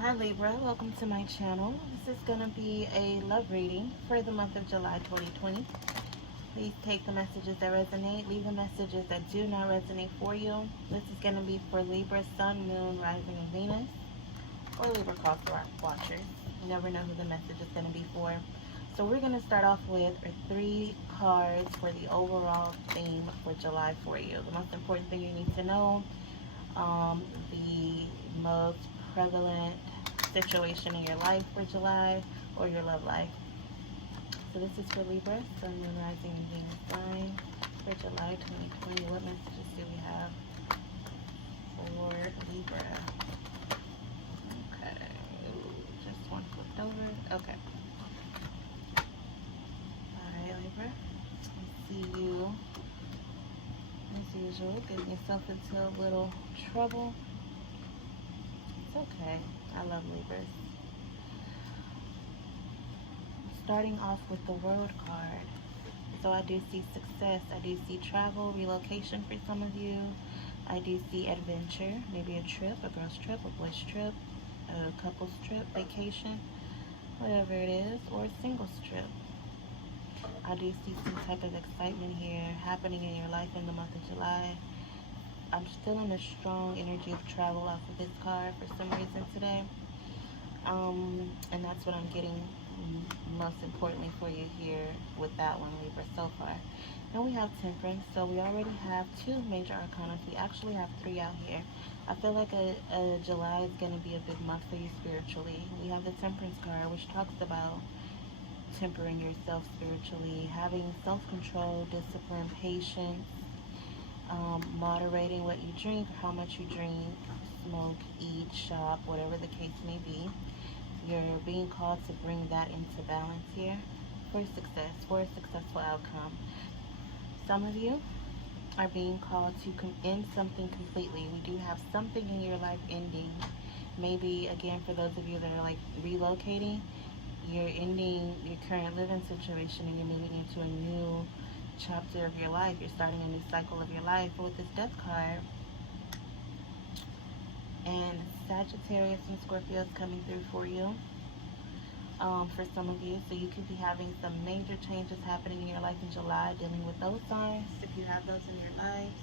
Hi Libra, welcome to my channel. This is going to be a love reading for the month of July 2020. Please take the messages that resonate, leave the messages that do not resonate for you. This is going to be for Libra, Sun, Moon, Rising, and Venus, or Libra cross watchers. You never know who the message is going to be for. So we're going to start off with 3 cards for the overall theme for July for you. The most important thing you need to know, the most prevalent situation in your life for July or your love life. So this is for Libra, Sun, Moon, Rising, and Venus sign for July 2020. What messages do we have for Libra? Okay, just one flipped over. Okay. Alright, Libra. I see you, as usual, getting yourself into a little trouble. It's okay. I love Libras. Starting off with the World card. So I do see success. I do see travel, relocation for some of you. I do see adventure, maybe a trip, a girl's trip, a boy's trip, a couple's trip, vacation, whatever it is, or a singles trip. I do see some type of excitement here happening in your life in the month of July. I'm still in a strong energy of travel off of this card for some reason today. And that's what I'm getting most importantly for you here with that one, Libra, so far. Now we have Temperance, so we already have 2 major arcana. We actually have 3 out here. I feel like a July is going to be a big month for you spiritually. We have the Temperance card, which talks about tempering yourself spiritually, having self-control, discipline, patience, moderating what you drink, how much you drink, smoke, eat, shop, whatever the case may be. You're being called to bring that into balance here for success, for a successful outcome. Some of you are being called to end something completely. We do have something in your life ending. Maybe, again, for those of you that are like relocating, you're ending your current living situation and you're moving into a new chapter of your life. You're starting a new cycle of your life. But with this Death card, and Sagittarius and Scorpios coming through for you, for some of you. So you could be having some major changes happening in your life in July, dealing with those signs if you have those in your lives.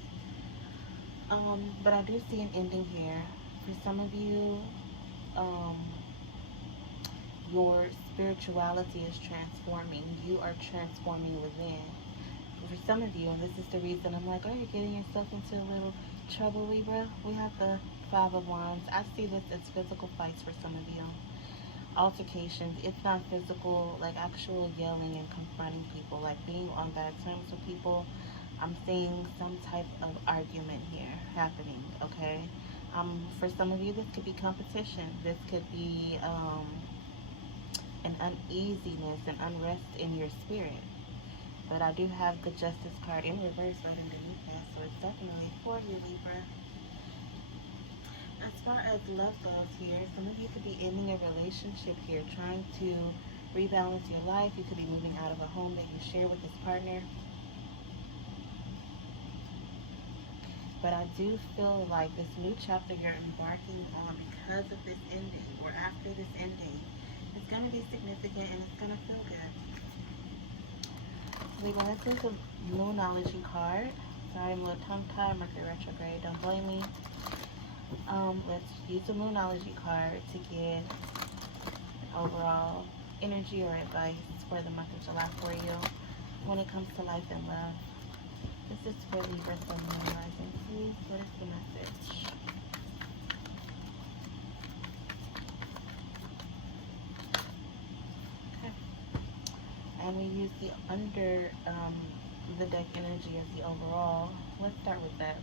But I do see an ending here. For some of you, your spirituality is transforming. You are transforming within. For some of you, and this is the reason I'm like, oh, you're getting yourself into a little trouble, Libra. We have the 5 of Wands. I see this as physical fights for some of you. Altercations. It's not physical, like actual yelling and confronting people, like being on bad terms with people. I'm seeing some type of argument here happening, okay? For some of you, this could be competition. This could be an uneasiness and unrest in your spirit. But I do have the Justice card in reverse right underneath that, so it's definitely for you, Libra. As far as love goes here, some of you could be ending a relationship here, trying to rebalance your life. You could be moving out of a home that you share with this partner. But I do feel like this new chapter you're embarking on because of this ending, or after this ending, it's going to be significant and it's going to feel good. Libra, this is a Moonology card. Sorry, I'm a little tongue-tied. Mercury retrograde. Don't blame me. Let's use a Moonology card to get an overall energy or advice for the month of July for you when it comes to life and love. This is for Libra, Sun, Moon, Rising. Please, what is the message? Okay. And we use the under the deck energy as the overall. Let's start with that.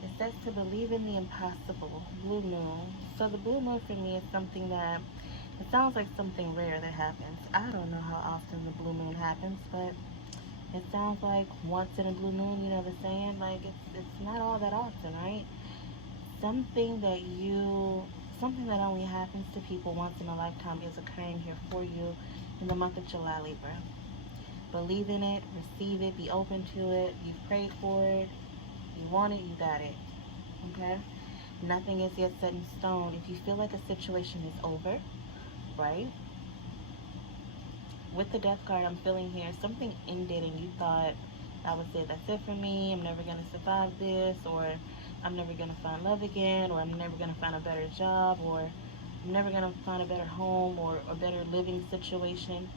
It says to believe in the impossible. Blue moon. So the blue moon for me is something that, it sounds like something rare that happens. I don't know how often the blue moon happens, but it sounds like once in a blue moon, you know the saying, like it's not all that often, right? Something that only happens to people once in a lifetime is occurring here for you in the month of July, Libra. Believe in it, receive it, be open to it. You've prayed for it, you want it, you got it. Okay? Nothing is yet set in stone. If you feel like a situation is over, right? With the death card I'm feeling here, something ended and you thought, that was it, that's it for me, I'm never going to survive this, or I'm never going to find love again, or I'm never going to find a better job, or I'm never going to find a better home or a better living situation.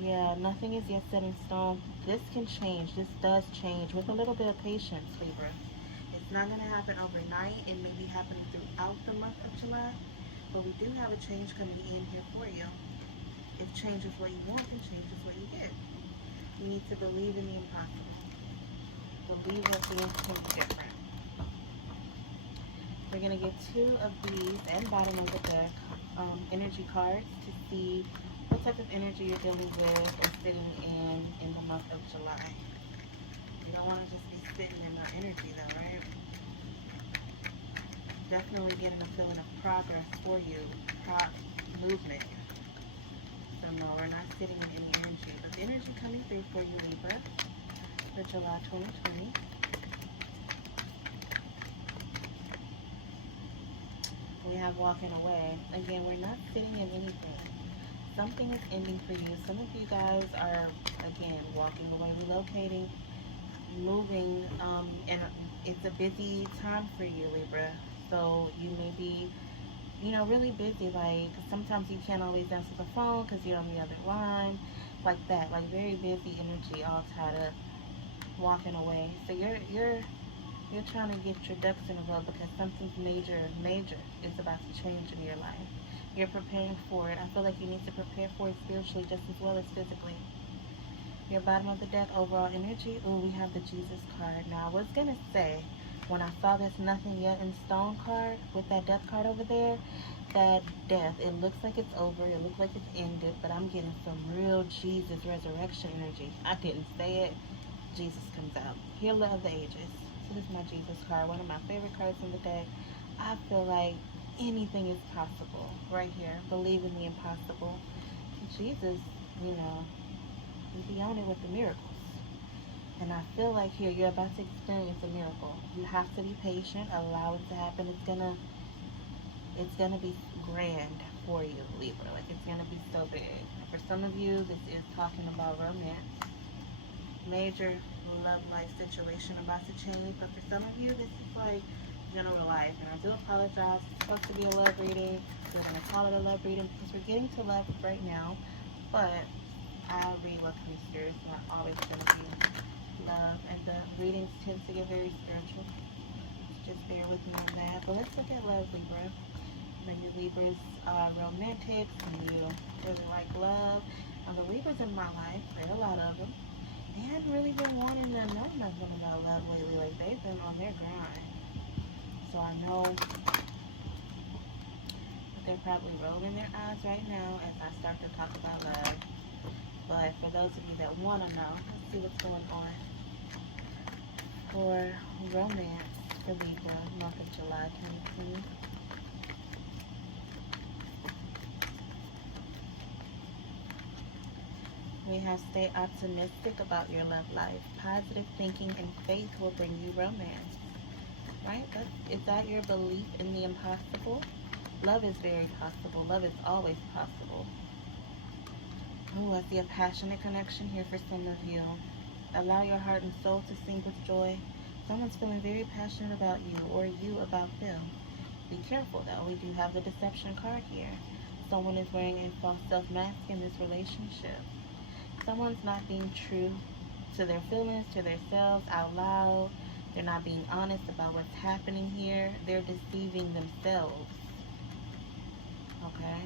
Yeah, nothing is yet set in stone. This can change. This does change with a little bit of patience, Libra. It's not going to happen overnight. It may be happening throughout the month of July, but we do have a change coming in here for you. If change is what you want, then change is what you get. You need to believe in the impossible. Believe that things can be different. We're going to get two of these and bottom of the deck energy cards to see what type of energy you're dealing with or sitting in the month of July. You don't want to just be sitting in the energy though, right? Definitely getting a feeling of progress for you, movement. So no, we're not sitting in any energy, but the energy coming through for you, Libra, for July 2020. We have walking away. Again, we're not sitting in anything. Something is ending for you. Some of you guys are, again, walking away, relocating, moving, and it's a busy time for you, Libra. So you may be, really busy. Like, sometimes you can't always answer the phone because you're on the other line. Like that. Like, very busy energy, all tied up, walking away. So you're trying to get your ducks in a row because something major is about to change in your life. You're preparing for it. I feel like you need to prepare for it spiritually just as well as physically. Your bottom of the deck, overall energy. Ooh, we have the Jesus card. Now, I was going to say, when I saw this nothing yet in stone card with that death card over there, that death, it looks like it's over. It looks like it's ended, but I'm getting some real Jesus resurrection energy. I didn't say it. Jesus comes out. Healer of the ages. So this is my Jesus card, one of my favorite cards in the deck. I feel like anything is possible right here. Believe in the impossible. Jesus, is beyond it with the miracles. And I feel like here you're about to experience a miracle. You have to be patient, allow it to happen. It's gonna be grand for you, Libra. Like, it's gonna be so big. For some of you, this is talking about romance. Major love life situation about to change, but for some of you this is like general life, and I do apologize. It's supposed to be a love reading. We're going to call it a love reading because we're getting to love right now, but I'll read what comes through. It's not always going to be love, and the readings tend to get very spiritual. Just bear with me on that. But let's look at love, Libra. Maybe Libras are romantics and you really like love. And the Libras in my life, there are a lot of them. They hadn't really been wanting to know nothing about love lately. Like, they've been on their grind. So I know that they're probably rolling their eyes right now as I start to talk about love. But for those of you that want to know, let's see what's going on for romance for Libra, month of July 2020. We have stay optimistic about your love life. Positive thinking and faith will bring you romance. Right? Is that your belief in the impossible? Love is very possible. Love is always possible. Oh, I see a passionate connection here for some of you. Allow your heart and soul to sing with joy. Someone's feeling very passionate about you or you about them. Be careful though. We do have the deception card here. Someone is wearing a false self-mask in this relationship. Someone's not being true to their feelings, to themselves out loud. They're not being honest about what's happening here. They're deceiving themselves. Okay?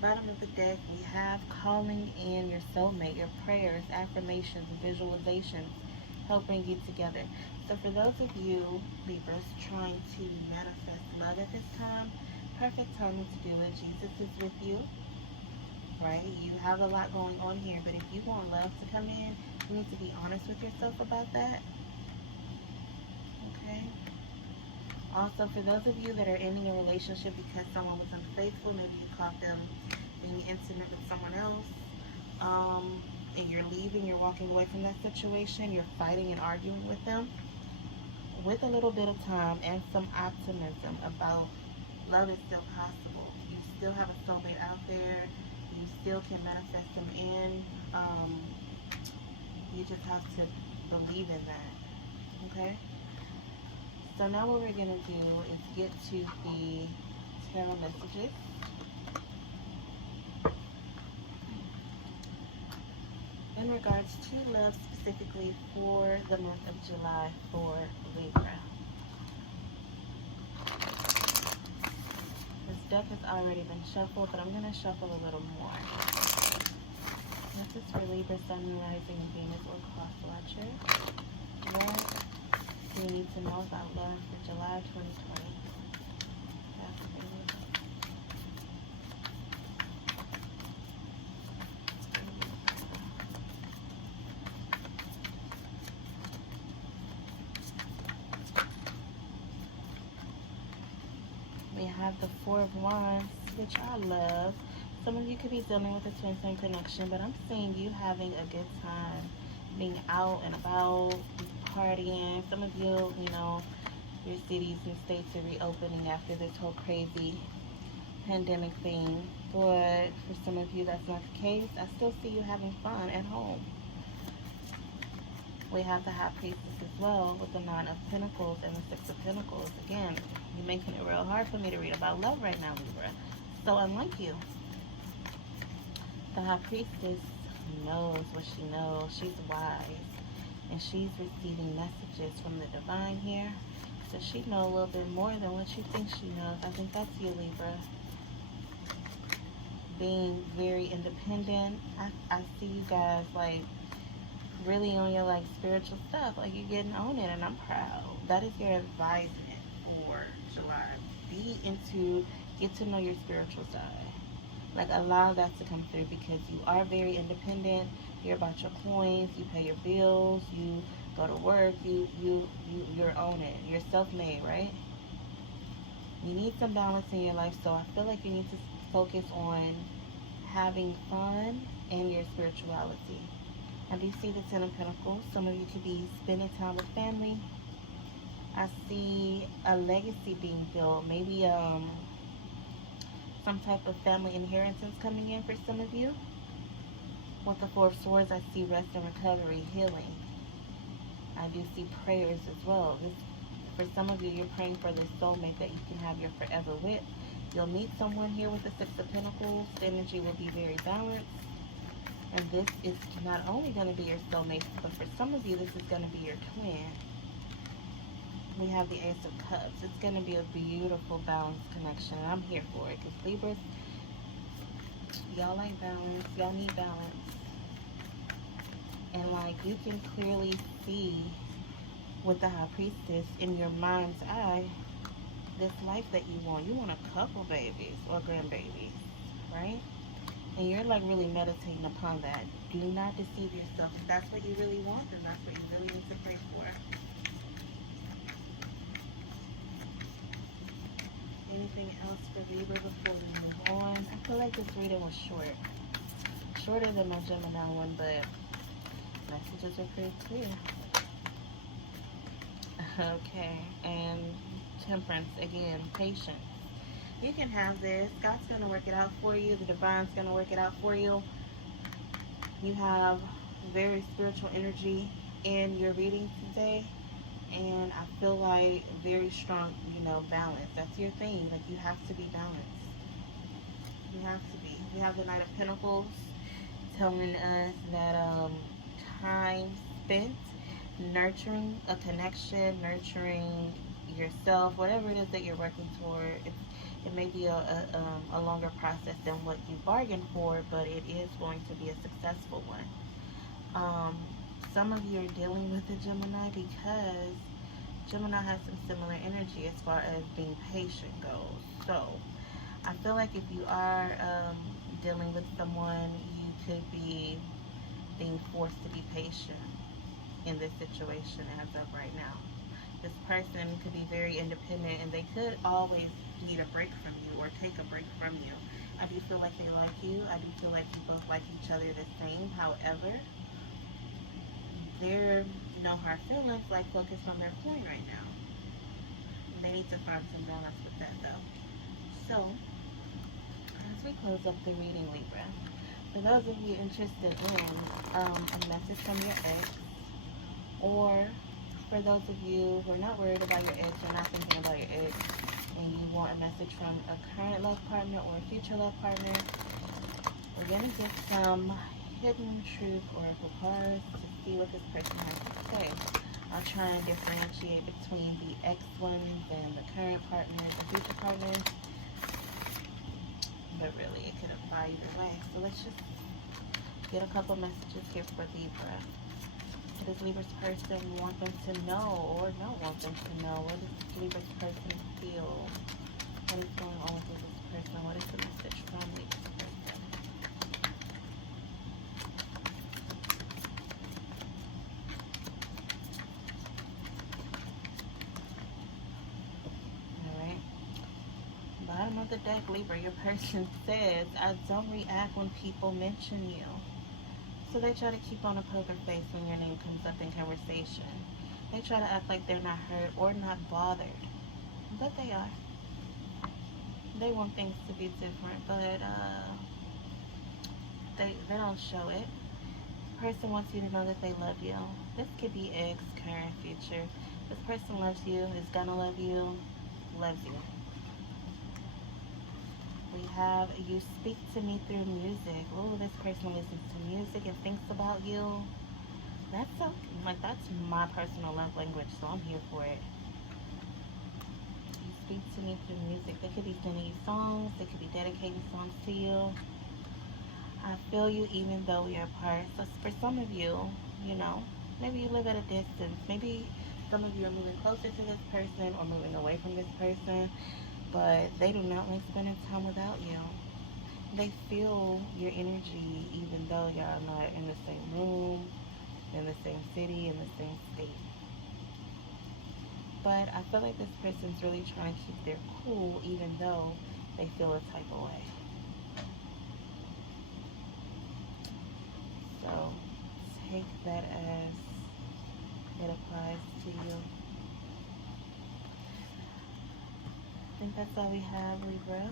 Bottom of the deck, we have calling in your soulmate, your prayers, affirmations, and visualizations help bring you together. So for those of you, Libras, trying to manifest love at this time, perfect timing to do it. Jesus is with you. Right? You have a lot going on here, but if you want love to come in, you need to be honest with yourself about that. Okay? Also, for those of you that are ending a relationship because someone was unfaithful, maybe you caught them being intimate with someone else, and you're leaving, you're walking away from that situation, you're fighting and arguing with them. with a little bit of time and some optimism about love is still possible. You still have a soulmate out there. You still can manifest them in. You just have to believe in that. Okay? So now what we're going to do is get to the tarot messages. In regards to love, specifically for the month of July for Libra. This deck has already been shuffled, but I'm going to shuffle a little more. This is for Libra, Sun, Rising, and Venus, or Cross Watcher. What do you need to know about love for July 2020? We have the Four of Wands, which I love. Some of you could be dealing with a twin flame connection, but I'm seeing you having a good time, being out and about, partying. Some of you, you know, your cities and states are reopening after this whole crazy pandemic thing. But for some of you, that's not the case. I still see you having fun at home. We have the High Priestess as well with the Nine of Pentacles and the Six of Pentacles. Again, you're making it real hard for me to read about love right now, Libra. So unlike you, the High Priestess knows what she knows. She's wise. And she's receiving messages from the divine here. So she knows a little bit more than what you think she knows. I think that's you, Libra. Being very independent. I see you guys like really on your like spiritual stuff. Like you're getting on it, and I'm proud. That is your advisement for July. Get to know your spiritual side. Like allow that to come through, because you are very independent. You're about your coins. You pay your bills. You go to work. You're on it. You're self-made, right? You need some balance in your life. So I feel like you need to focus on having fun and your spirituality. I do see the Ten of Pentacles. Some of you could be spending time with family. I see a legacy being built. Maybe some type of family inheritance coming in for some of you. With the Four of Swords, I see rest and recovery, healing. I do see prayers as well. For some of you, you're praying for this soulmate that you can have your forever with. You'll meet someone here with the Six of Pentacles. The energy will be very balanced. And this is not only going to be your soulmate, but for some of you, this is going to be your twin. We have the Ace of Cups. It's going to be a beautiful, balanced connection. And I'm here for it. Because Libras, y'all like balance. Y'all need balance. And like you can clearly see with the High Priestess in your mind's eye, this life that you want. You want a couple babies or grandbabies, right? And you're like really meditating upon that. Do not deceive yourself. If that's what you really want, then that's what you really need to pray for. Anything else for Libra before we move on? I feel like this reading was short. Shorter than my Gemini one, but messages are pretty clear. Okay, and Temperance, again, patience. You can have this. God's going to work it out for you. The Divine's going to work it out for you. You have very spiritual energy in your reading today. And I feel like very strong, you know, balance. That's your thing. Like, you have to be balanced. You have to be. We have the Knight of Pentacles telling us that time spent nurturing a connection, nurturing yourself, whatever it is that you're working toward. It may be a longer process than what you bargained for, but it is going to be a successful one. Some of you are dealing with the Gemini because Gemini has some similar energy as far as being patient goes. So I feel like if you are dealing with someone, you could be being forced to be patient in this situation as of right now. This person could be very independent, and they could always need a break from you or take a break from you. I do feel like they like you. I do feel like you both like each other the same. However, they're no hard feelings, like focus on their point right now. They need to find some balance with that though. So, as we close up the reading, Libra, for those of you interested in a message from your ex, or for those of you who are not worried about your ex or not thinking about your ex, and you want a message from a current love partner or a future love partner, we're going to get some hidden truth oracle cards to see what this person has to say. I'll try and differentiate between the ex ones and the current partners and future partners, but really it could apply either way. So let's just get a couple messages here for Libra. What does Libra's person want them to know or not want them to know? What does Libra's person feel? What is going on with this person? What is the message from Libra's person? Alright. Bottom of the deck, Libra, your person says, I don't react when people mention you. So they try to keep on a poker face when your name comes up in conversation. They try to act like they're not hurt or not bothered. But they are. They want things to be different, but they don't show it. The person wants you to know that they love you. This could be ex, current, future. This person loves you, is gonna love you, loves you. We have you speak to me through music. Oh, this person listens to music and thinks about you. That's so, like, that's my personal love language, so I'm here for it. You speak to me through music. They could be sending you songs. They could be dedicating songs to you. I feel you even though we are apart. So for some of you, you know, maybe you live at a distance. Maybe some of you are moving closer to this person or moving away from this person, but they do not like spending time without you. They feel your energy even though y'all not in the same room, in the same city, in the same state. But I feel like this person's really trying to keep their cool even though they feel a type of way. So take that as it applies to you. I think that's all we have, Libra.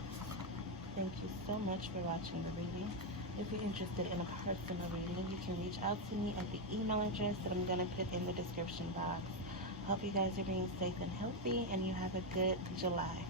Thank you so much for watching the reading. If you're interested in a personal reading, you can reach out to me at the email address that I'm going to put in the description box. Hope you guys are being safe and healthy, and you have a good July.